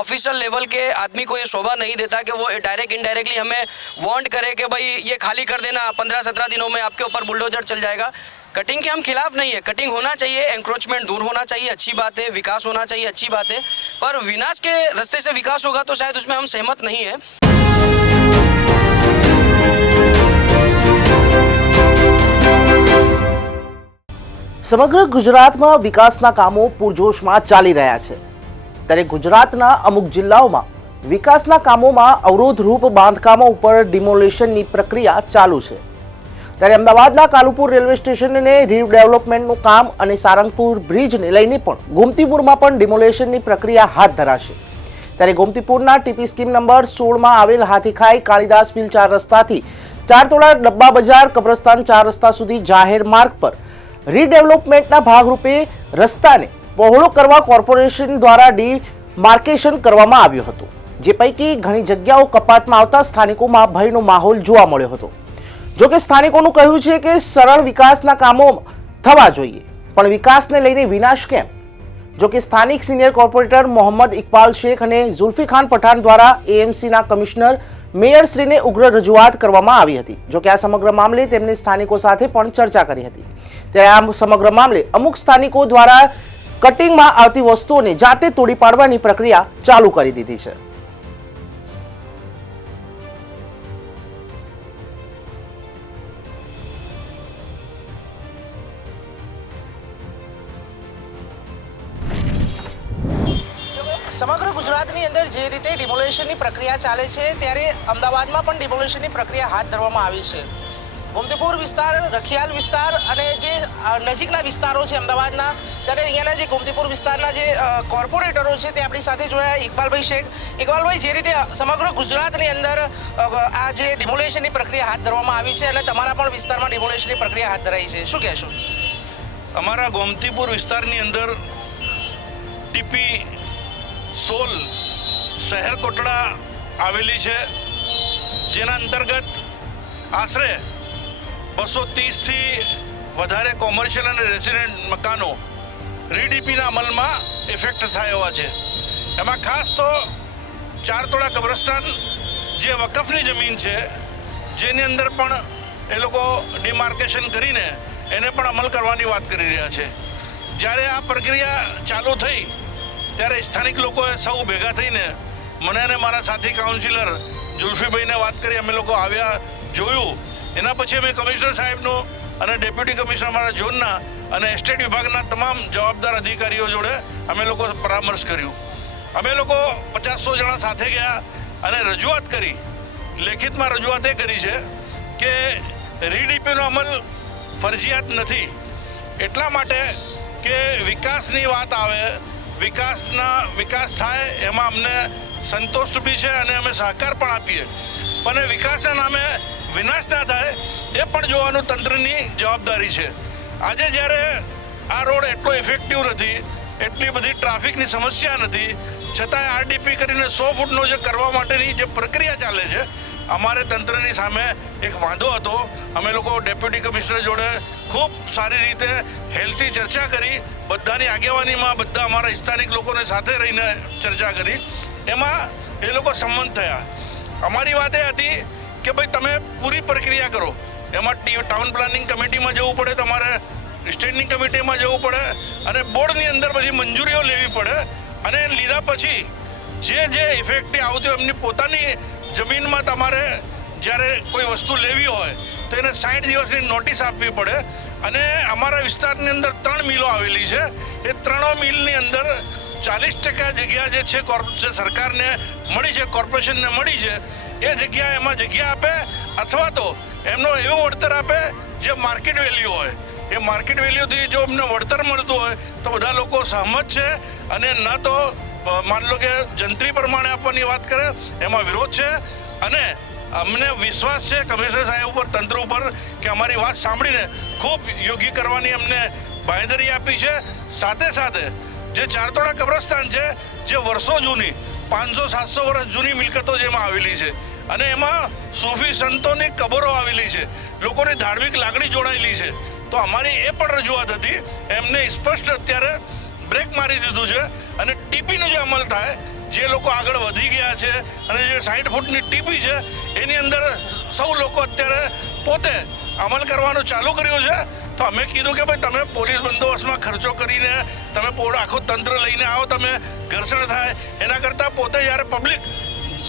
Official level के आदमी को ये शोभा नहीं देता कि वो डायरेक्ट इनडायरेक्टली हमें वांट करे कि भाई ये खाली कर देना, 15-17 दिनों में आपके ऊपर बुलडोजर चल जाएगा। कटिंग के हम खिलाफ नहीं है, कटिंग होना चाहिए, एंक्रोचमेंट दूर होना चाहिए, अच्छी बात है, विकास होना चाहिए, अच्छी बात है, पर विनाश के रास्ते से विकास होगा तो शायद उसमें हम सहमत नहीं है। સમગ્ર ગુજરાતમાં વિકાસના કામો પૂરજોશમાં ચાલી રહ્યા છે, ત્યારે ગુજરાતના અમુક જિલ્લાઓમાં વિકાસના કામોમાં અવરોધરૂપ બાંધકામો ઉપર ડિમોલેશનની પ્રક્રિયા ચાલુ છે। ત્યારે અમદાવાદના કાલુપુર રેલવે સ્ટેશનને રીડેવલપમેન્ટનું કામ અને સારંગપુર બ્રિજને લઈને પણ ગોમતીપુરમાં પણ ડિમોલેશનની પ્રક્રિયા હાથ ધરાશે। ત્યારે ગોમતીપુરના ટીપી સ્કીમ નંબર 16માં આવેલ હાથીખાઈ કાળીદાસ મિલ 4 રસ્તાથી 4 તોડા ડબ્બા બજાર કબ્રસ્તાન 4 રસ્તા સુધી જાહેર માર્ગ પર રીડેવલપમેન્ટના ભાગરૂપે રસ્તાને પહોળો કરવા કોર્પોરેશન દ્વારા ડીમાર્કેશન કરવામાં આવ્યું હતું, જે પૈકી ઘણી જગ્યાઓ કપાતમાં આવતા સ્થાનિકોમાં ભયનો માહોલ જોવા મળ્યો હતો। જો કે સ્થાનિકોનું કહેવું છે કે સરળ વિકાસના કામો થવા જોઈએ, પણ વિકાસને લઈને વિનાશ કેમ? જો કે સ્થાનિક સિનિયર કોર્પોરેટર મોહમ્મદ ઇકબાલ શેખ અને ઝુલ્ફી ખાન પઠાણ દ્વારા એએમસીના કમિશનર મેયરશ્રીને ઉગ્ર રજૂઆત કરવામાં આવી હતી। જો કે આ સમગ્ર મામલે તેમણે સ્થાનિકો સાથે પણ ચર્ચા કરી હતી। ત્યારે આ સમગ્ર મામલે અમુક સ્થાનિકો દ્વારા કટિંગમાં આવતી વસ્તુઓને જાતે તોડી પાડવાની પ્રક્રિયા ચાલુ કરી દીધી છે। સમગ્ર ગુજરાતની અંદર જે રીતે ડિમોલેશનની પ્રક્રિયા ચાલે છે, ત્યારે અમદાવાદમાં પણ ડિમોલેશનની પ્રક્રિયા હાથ ધરવામાં આવી છે। ગોમતીપુર વિસ્તાર, રખિયાલ વિસ્તાર અને જે નજીકના વિસ્તારો છે અમદાવાદના, ત્યારે અહીંયાના જે ગોમતીપુર વિસ્તારના જે કોર્પોરેટરો છે તે આપણી સાથે જોયા। ઇકબાલભાઈ શેખ, ઇકબાલભાઈ, જે રીતે સમગ્ર ગુજરાતની અંદર આ જે ડિમોલેશનની પ્રક્રિયા હાથ ધરવામાં આવી છે અને તમારા પણ વિસ્તારમાં ડિમોલેશનની પ્રક્રિયા હાથ ધરાઈ છે, શું કહેશો? અમારા ગોમતીપુર વિસ્તારની અંદર ટીપી 16 શહેર કોટડા આવેલી છે, જેના અંતર્ગત આશરે 230થી વધારે કોમર્શિયલ અને રેસિડેન્ટ મકાનો રીડીપીના અમલમાં ઇફેક્ટ થાય એવા છે। એમાં ખાસ તો 4 તોડા કબ્રસ્તાન જે વકફની જમીન છે, જેની અંદર પણ એ લોકો ડિમાર્કેશન કરીને એને પણ અમલ કરવાની વાત કરી રહ્યા છે। જ્યારે આ પ્રક્રિયા ચાલુ થઈ ત્યારે સ્થાનિક લોકોએ સૌ ભેગા થઈને મને અને મારા સાથી કાઉન્સિલર ઝુલ્ફીભાઈને વાત કરી। અમે લોકો આવ્યા, જોયું, એના પછી અમે કમિશનર સાહેબનું અને ડેપ્યુટી કમિશનર અમારા ઝોનના અને એસ્ટેટ વિભાગના તમામ જવાબદાર અધિકારીઓ જોડે અમે લોકો પરામર્શ કર્યું। અમે લોકો 50-100 જણા સાથે ગયા અને રજૂઆત કરી। લેખિતમાં રજૂઆત એ કરી છે કે રીડીપીનો અમલ ફરજિયાત નથી, એટલા માટે કે વિકાસની વાત આવે, વિકાસ થાય એમાં અમને સંતોષ બી છે અને અમે સહકાર પણ આપીએ, પણ વિકાસના નામે વિનાશ ના થાય એ પણ જોવાનું તંત્રની જવાબદારી છે। આજે જ્યારે આ રોડ એટલો ઇફેક્ટિવ નથી, એટલી બધી ટ્રાફિકની સમસ્યા નથી, છતાંય આરડીપી કરીને 100 ફૂટનો જે કરવા માટેની જે પ્રક્રિયા ચાલે છે, અમારે તંત્રની સામે એક વાંધો હતો। અમે લોકો ડેપ્યુટી કમિશનર જોડે ખૂબ સારી રીતે હેલ્થી ચર્ચા કરી, બધાની આગેવાનીમાં બધા અમારા સ્થાનિક લોકોને સાથે રહીને ચર્ચા કરી, એમાં એ લોકો સંમત થયા। અમારી વાત એ હતી કે ભાઈ તમે પૂરી પ્રક્રિયા કરો, એમાં ટાઉન પ્લાનિંગ કમિટીમાં જવું પડે, તમારે સ્ટેન્ડિંગ કમિટીમાં જવું પડે અને બોર્ડની અંદર બધી મંજૂરીઓ લેવી પડે, અને લીધા પછી જે ઇફેક્ટ આવતી હોય એમની પોતાની જમીનમાં તમારે જ્યારે કોઈ વસ્તુ લેવી હોય તો એને 60 દિવસની નોટિસ આપવી પડે। અને અમારા વિસ્તારની અંદર 3 મિલો આવેલી છે, એ 3 મિલની અંદર 40% જગ્યા જે છે સરકારને મળી છે, કોર્પોરેશનને મળી છે, એ જગ્યા એમાં જગ્યા આપે અથવા તો એમનો એવું વળતર આપે જે માર્કેટ વેલ્યુ હોય। એ માર્કેટ વેલ્યુથી જો અમને વળતર મળતું હોય તો બધા લોકો સહમત છે, અને ન તો માન લો કે જંત્રી પ્રમાણે આપવાની વાત કરે એમાં વિરોધ છે। અને અમને વિશ્વાસ છે કમિશનર સાહેબ ઉપર, તંત્ર ઉપર, કે અમારી વાત સાંભળીને ખૂબ યોગ્ય કરવાની અમને બાંહેધરી આપી છે। સાથે સાથે જે 4 તોડા કબ્રસ્તાન છે, જે વર્ષો જૂની 500-700 વર્ષ જૂની મિલકતો જેમાં આવેલી છે, અને એમાં સૂફી સંતોની કબરો આવેલી છે, લોકોની ધાર્મિક લાગણી જોડાયેલી છે, તો અમારી એ પણ રજૂઆત હતી। એમને સ્પષ્ટ અત્યારે બ્રેક મારી દીધું છે અને ટીપીનો જે અમલ થાય જે લોકો આગળ વધી ગયા છે અને જે 60 ફૂટની ટીપી છે એની અંદર સૌ લોકો અત્યારે પોતે અમલ કરવાનું ચાલુ કર્યું છે. તો અમે કીધું કે ભાઈ તમે પોલીસ બંદોબસ્તમાં ખર્ચો કરીને તમે આખું તંત્ર લઈને આવો, તમે ઘર્ષણ થાય એના કરતાં પોતે જ્યારે પબ્લિક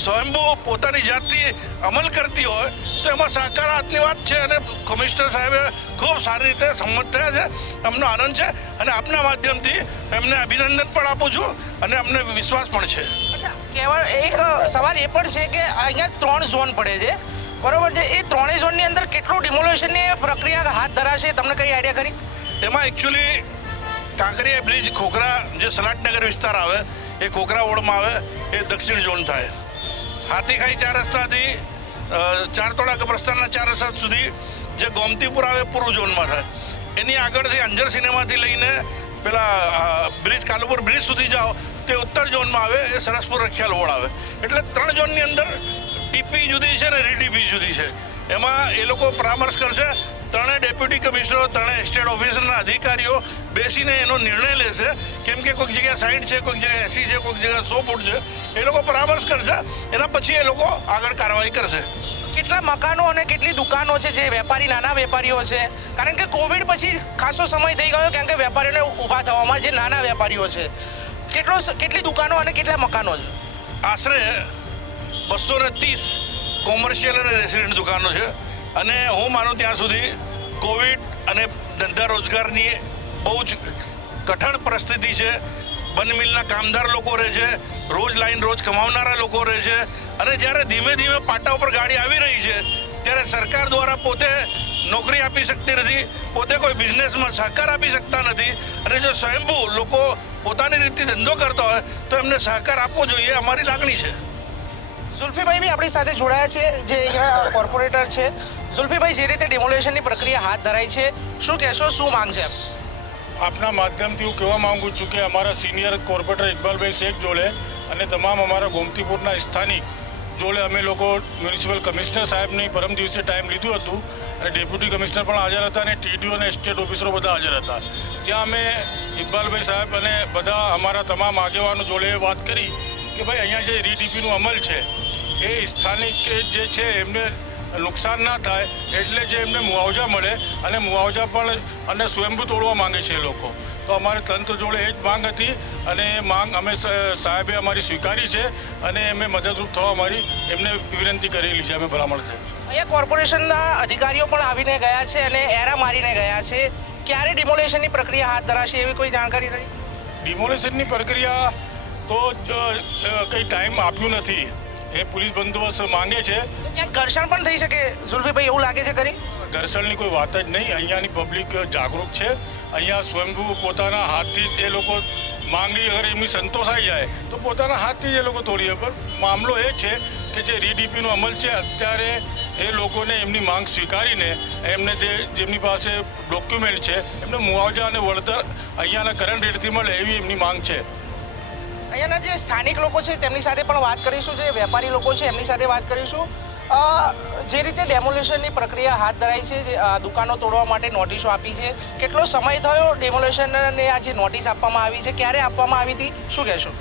સ્વયંભૂ પોતાની જાતથી અમલ કરતી હોય તો એમાં સહકારાત્મકની વાત છે. અને કમિશનર સાહેબે ખૂબ સારી રીતે સંમત થયા છે. અમને આનંદ છે અને આપના માધ્યમથી એમને અભિનંદન પણ આપું છું અને અમને વિશ્વાસ પણ છે. અચ્છા, કહેવા એક સવાલ એ પણ છે કે અહીંયા 3 ઝોન પડે છે, બરોબર છે? એ 3 ઝોનની અંદર કેટલું ડિમોલેશનની પ્રક્રિયા હાથ ધરાશે, તમને કઈ આઈડિયા ખરી? એમાં એકચ્યુઅલી કાંકરિયા બ્રિજ ખોખરા જે સલાટનગર વિસ્તાર આવે એ ખોખરા વોર્ડમાં આવે, એ દક્ષિણ ઝોન થાય. હાથીખાઈ 4 રસ્તાથી 4 તોડા કબ્રસ્તાનના 4 રસ્તા સુધી જે ગોમતીપુર આવે પૂર્વ ઝોનમાં થાય. એની આગળથી અંજર સિનેમાથી લઈને પેલા બ્રિજ કાલુપુર બ્રિજ સુધી જાઓ તે ઉત્તર ઝોનમાં આવે, એ સરસપુર રખિયાલ વોર્ડ આવે. એટલે 3 ઝોનની અંદર ટીપી જુદી છે ને રીડીપી જુદી છે. એમાં એ લોકો પરામર્શ કરશે. 3 ડેપ્યુટી કમિશનરો, 3 એસ્ટેટ ઓફિસરના અધિકારીઓ બેસીને એનો નિર્ણય લેશે. કેમ કે કોઈક જગ્યાએ 60 છે, કોઈક જગ્યાએ 80 છે, કોઈક જગ્યાએ 100 ફૂટ છે. એ લોકો પરામર્શ કરશે, એના પછી એ લોકો આગળ કાર્યવાહી કરશે. કેટલા મકાનો અને કેટલી દુકાનો છે જે વેપારી, નાના વેપારીઓ છે? કારણ કે કોવિડ પછી ખાસો સમય થઈ ગયો, કારણ કે વેપારીઓને ઊભા થવામાં જે નાના વેપારીઓ છે, કેટલી દુકાનો અને કેટલા મકાનો છે? આશરે 230 કોમર્શિયલ અને રેસિડેન્ટ દુકાનો છે. અને હું માનું ત્યાં સુધી કોવિડ અને ધંધા રોજગારની બહુ જ કઠણ પરિસ્થિતિ છે. બન મિલના કામદાર લોકો રહે છે, રોજ લાઈન રોજ કમાવનારા લોકો રહે છે. અને જ્યારે ધીમે ધીમે પાટા ઉપર ગાડી આવી રહી છે ત્યારે સરકાર દ્વારા પોતે નોકરી આપી શકતી નથી, પોતે કોઈ બિઝનેસમાં સહકાર આપી શકતા નથી. અને જો સ્વયંભૂ લોકો પોતાની રીતે ધંધો કરતા હોય તો એમને સહકાર આપવો જોઈએ, અમારી લાગણી છે. ઝુલ્ફીભાઈ બી આપણી સાથે જોડાયા છે, જે અહીંયા કોર્પોરેટર છે. ઝુલ્ફીભાઈ, જે રીતે ડિમોલેશનની પ્રક્રિયા હાથ ધરાઈ છે, શું કહેશો, શું માંગ છે? આપના માધ્યમથી હું કહેવા માગું છું કે અમારા સિનિયર કોર્પોરેટર ઇકબાલભાઈ શેખ જોડે અને તમામ અમારા ગોમતીપુરના સ્થાનિક જોડે અમે લોકો મ્યુનિસિપલ કમિશનર સાહેબની પરમ દિવસે ટાઈમ લીધું હતું અને ડેપ્યુટી કમિશનર પણ હાજર હતા અને ટીડીઓ અને એસ્ટેટ ઓફિસરો બધા હાજર હતા. ત્યાં અમે ઇકબાલભાઈ સાહેબ અને બધા અમારા તમામ આગેવાનો જોડે વાત કરી કે ભાઈ અહીંયા જે રીડીપીનું અમલ છે એ સ્થાનિક જે છે એમને નુકસાન ના થાય એટલે જે એમને મુઆવજા મળે, અને મુઆવજા પણ અને સ્વયંભૂ તોડવા માંગે છે એ લોકો. તો અમારે તંત્ર જોડે એ જ માંગ હતી અને એ માંગ અમે સાહેબે અમારી સ્વીકારી છે અને અમે મદદરૂપ થવા અમારી એમને વિનંતી કરેલી છે, અમે ભલામણ છે. અહીંયા કોર્પોરેશનના અધિકારીઓ પણ આવીને ગયા છે અને એરા મારીને ગયા છે. ક્યારે ડિમોલેશનની પ્રક્રિયા હાથ ધરાશે એવી કોઈ જાણકારી ખરી? ડિમોલેશનની પ્રક્રિયા તો કંઈ ટાઈમ આપ્યું નથી, એ પોલીસ બંદોબસ્ત માંગે છે. ક્યાંક ઘર્ષણ પણ થઈ શકે ઝુલ્ફીભાઈ, એવું લાગે છે ખરી? ઘર્ષણની કોઈ વાત જ નહીં. અહીંયાની પબ્લિક જાગૃત છે. અહીંયા સ્વયંભૂ પોતાના હાથથી એ લોકો માંગણી અગર એમની સંતોષાઈ જાય તો પોતાના હાથથી એ લોકો તોડીએ. પણ મામલો એ છે કે જે રીડીપીનો અમલ છે અત્યારે એ લોકોને એમની માંગ સ્વીકારીને એમને જેમની પાસે ડોક્યુમેન્ટ છે એમને મુઆવજા અને વળતર અહીંયાના કરંટ રેટથી મળે એવી એમની માંગ છે. અહીંયાના જે સ્થાનિક લોકો છે તેમની સાથે પણ વાત કરીશું, જે વેપારી લોકો છે એમની સાથે વાત કરીશું. જે રીતે ડેમોલેશનની પ્રક્રિયા હાથ ધરાઈ છે, જે દુકાનો તોડવા માટે નોટિસો આપી છે, કેટલો સમય થયો ડેમોલેશનને આ જે નોટિસ આપવામાં આવી છે, ક્યારે આપવામાં આવી હતી, શું કહેશો?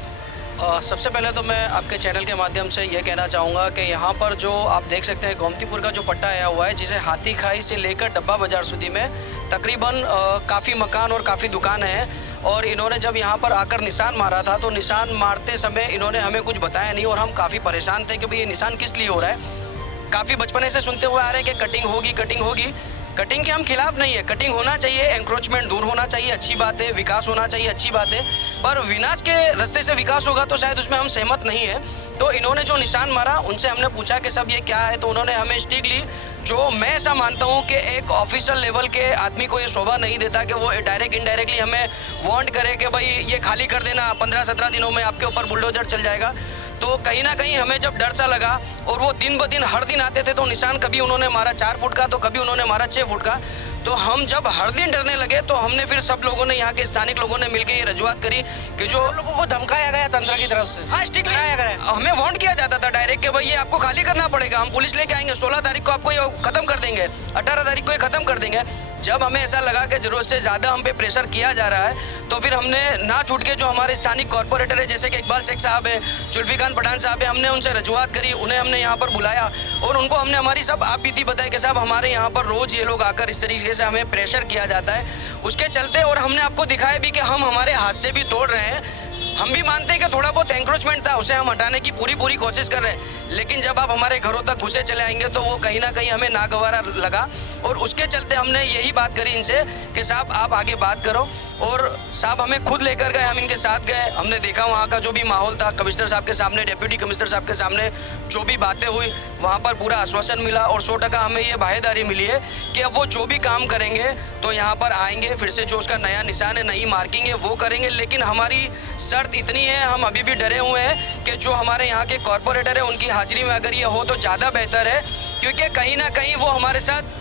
सबसे पहले तो मैं आपके चैनल के माध्यम से ये कहना चाहूँगा कि यहाँ पर जो आप देख सकते हैं गोमतीपुर का जो पट्टा आया हुआ है, जिसे हाथी खाई से लेकर डब्बा बाज़ार સુધી में तकरीबन काफ़ी मकान और काफ़ी दुकान हैं. और इन्होंने जब यहाँ पर आकर निशान मारा था तो निशान मारते समय इन्होंने हमें कुछ बताया नहीं और हम काफ़ी परेशान थे कि भाई ये निशान किस लिए हो रहा है. काफ़ी बचपने से सुनते हुए आ रहे हैं कि कटिंग होगी, कटिंग होगी. कटिंग के हम खिलाफ नहीं है, कटिंग होना चाहिए, एंक्रोचमेंट दूर होना चाहिए, अच्छी बात है, विकास होना चाहिए, अच्छी बात है. पर विनाश के रास्ते से विकास होगा तो शायद उसमें हम सहमत नहीं है. तो इन्होंने जो निशान मारा उनसे हमने पूछा कि सब ये क्या है, तो उन्होंने हमें स्ट्रिक्टली, जो मैं ऐसा मानता हूँ कि एक ऑफिशियल लेवल के आदमी को ये शोभा नहीं देता कि वो डायरेक्ट इनडायरेक्टली हमें वांट करे कि भाई ये खाली कर देना, 15-17 दिनों में आपके ऊपर बुलडोजर चल जाएगा. तो कहीं ना कहीं हमें जब डर सा लगा और वो दिन ब दिन हर दिन आते थे तो निशान कभी उन्होंने मारा 4 फुट का तो कभी उन्होंने मारा 6 फुट का. तो हम जब हर दिन डरने लगे तो हमने फिर सब लोगों ने, यहाँ के स्थानिक लोगों ने मिलकर ये रजूआत करी कि जो लोगों को धमकाया गया तंत्र की तरफ से। हाँ स्ट्रिक्टली डराया गया। हमें वार्न किया जाता था डायरेक्ट कि भाई ये आपको खाली करना पड़ेगा, हम पुलिस लेके आएंगे, 16 तारीख को आपको ये खत्म कर देंगे, 18 तारीख को ये खत्म कर देंगे। जब हमें ऐसा लगा कि जरूरत से ज़्यादा हम पे प्रेशर किया जा रहा है तो फिर हमने ना छूट के जो हमारे स्थानिक कॉर्पोरेटर है जैसे कि इकबाल शेख साहब है, जुल्फी खान पठान साहब है, हमने उनसे रजूआत करी, उन्हें हमने यहाँ पर बुलाया और उनको हमने हमारी सब आप बीती बताई कि साहब हमारे यहाँ पर रोज़ ये लोग आकर इस तरीके से हमें प्रेशर किया जाता है उसके चलते। और हमने आपको दिखाया भी कि हम हमारे हाथ से भी तोड़ रहे हैं। हम भी मानते हैं कि थोड़ा बहुत एंक्रोचमेंट था, उसे हम हटाने की पूरी कोशिश कर रहे हैं, लेकिन जब आप हमारे घरों तक घुसे चले आएंगे तो वो कहीं ना कहीं हमें नागवारा लगा और उसके चलते हमने यही बात करी इनसे कि साहब आप आगे बात करो। और साहब हमें खुद लेकर गए, हम इनके साथ गए, हमने देखा वहाँ का जो भी माहौल था, कमिश्नर साहब के सामने, डिप्टी कमिश्नर साहब के सामने जो भी बातें हुई वहाँ पर पूरा आश्वासन मिला और 100% हमें ये बाहेदारी मिली है कि अब वो जो भी काम करेंगे तो यहाँ पर आएंगे, फिर से जो उसका नया निशान है, नई मार्किंग है वो करेंगे। लेकिन हमारी शर्त इतनी है, हम अभी भी डरे हुए हैं कि जो हमारे यहाँ के कॉर्पोरेटर है उनकी हाजिरी में अगर ये हो तो ज़्यादा बेहतर है, क्योंकि कहीं ना कहीं वो हमारे साथ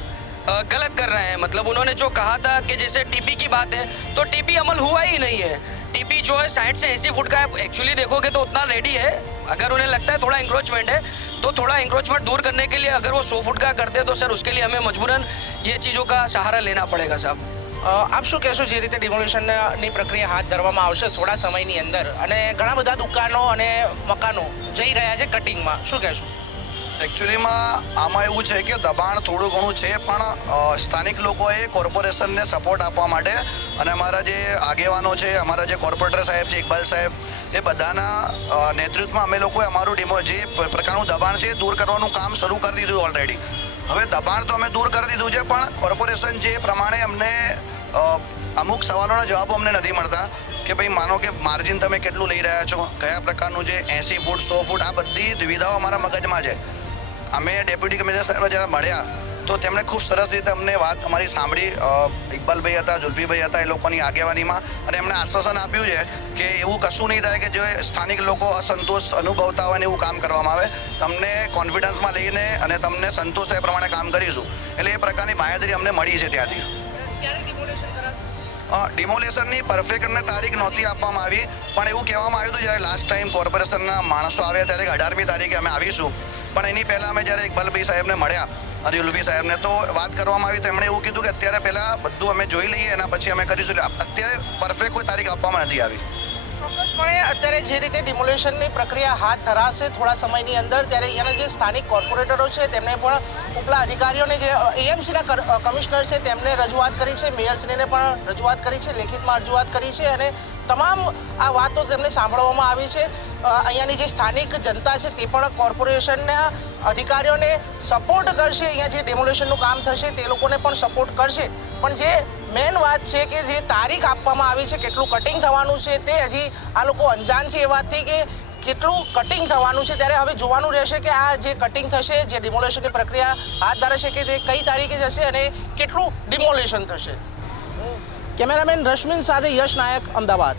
गलत कर रहे हैं। मतलब उन्होंने जो कहा था कि जैसे टीपी की बात है तो टीपी अमल हुआ ही नहीं है। टीपी जो है 60 से 80 फुट का है, एक्चुअली देखोगे तो उतना रेडी है। अगर उन्हें लगता है थोड़ा इंक्रोचमेंट है तो थोड़ा इंक्रोचमेंट दूर करने के लिए अगर वो 100 फुट का करते तो सर उसके लिए हमें मजबूरन ये चीज़ों का सहारा लेना पड़ेगा साहब। આપ શું કહેશો જે રીતે ડિમોલિશનની પ્રક્રિયા હાથ ધરવામાં આવશે થોડા સમયની અંદર અને ઘણા બધા દુકાનો અને મકાનો જઈ રહ્યા છે કટિંગમાં, શું કહેશો? એકચ્યુઅલીમાં આમાં એવું છે કે દબાણ થોડું ઘણું છે પણ સ્થાનિક લોકોએ કોર્પોરેશનને સપોર્ટ આપવા માટે અને અમારા જે આગેવાનો છે, અમારા જે કોર્પોરેટર સાહેબ છે, ઇકબાલ સાહેબ, એ બધાના નેતૃત્વમાં અમે લોકોએ અમારું જે પ્રકારનું દબાણ છે એ દૂર કરવાનું કામ શરૂ કરી દીધું ઓલરેડી। હવે દબાણ તો અમે દૂર કરી દીધું છે પણ કોર્પોરેશન જે પ્રમાણે અમને અમુક સવાલોના જવાબો અમને નથી મળતા કે ભાઈ માનો કે માર્જિન તમે કેટલું લઈ રહ્યા છો, કયા પ્રકારનું જે 80 ફૂટ 100 ફૂટ આ બધી દુવિધાઓ અમારા મગજમાં છે। અમે ડેપ્યુટી કમિશનર સાહેબ જ્યારે મળ્યા તો તેમણે ખૂબ સરસ રીતે અમને વાત અમારી સાંભળી। ઇકબાલભાઈ હતા, જુલ્ફીભાઈ હતા, એ લોકોની આગેવાનીમાં અને એમણે આશ્વાસન આપ્યું છે કે એવું કશું નહીં થાય કે જે સ્થાનિક લોકો અસંતોષ અનુભવતા હોય ને એવું કામ કરવામાં આવે। તમને કોન્ફિડન્સમાં લઈને અને તમને સંતોષ થાય એ પ્રમાણે કામ કરીશું, એટલે એ પ્રકારની બાંહેધરી અમને મળી છે ત્યાંથી। ડિમોલેશનની પરફેક્ટ અમને તારીખ નહોતી આપવામાં આવી પણ એવું કહેવામાં આવ્યું હતું જ્યારે લાસ્ટ ટાઈમ કોર્પોરેશનના માણસો આવ્યા ત્યારે 18મી તારીખે અમે આવીશું, પણ એની પહેલાં અમે જ્યારે ઇકબાલભાઈ સાહેબને મળ્યા અને યુલ્ફી સાહેબને તો વાત કરવામાં આવી તો એમણે એવું કીધું કે અત્યારે પહેલાં બધું અમે જોઈ લઈએ એના પછી અમે કરીશું। અત્યારે પરફેક્ટ કોઈ તારીખ આપવામાં નથી આવી। ચોક્કસપણે અત્યારે જે રીતે ડિમોલેશનની પ્રક્રિયા હાથ ધરાશે થોડા સમયની અંદર ત્યારે અહીંયાના જે સ્થાનિક કોર્પોરેટરો છે તેમને પણ ઉપલા અધિકારીઓને જે એએમસીના કમિશનર છે તેમને રજૂઆત કરી છે, મેયરશ્રીને પણ રજૂઆત કરી છે, લેખિતમાં રજૂઆત કરી છે અને તમામ આ વાતો તેમને સાંભળવામાં આવી છે। અહીંયાની જે સ્થાનિક જનતા છે તે પણ કોર્પોરેશનના અધિકારીઓને સપોર્ટ કરશે, અહીંયા જે ડેમોલેશનનું કામ થશે તે લોકોને પણ સપોર્ટ કરશે। પણ જે મેન વાત છે કે જે તારીખ આપવામાં આવી છે કેટલું કટિંગ થવાનું છે તે હજી આ લોકો અંજાન છે એ વાતથી કે કેટલું કટિંગ થવાનું છે, ત્યારે હવે જોવાનું રહેશે કે આ જે કટિંગ થશે, જે ડિમોલેશનની પ્રક્રિયા હાથ ધરાશે કે તે કઈ તારીખે જશે અને કેટલું ડિમોલેશન થશે। કેમેરામેન રશ્મિન સાથે યશ નાયક, અમદાવાદ।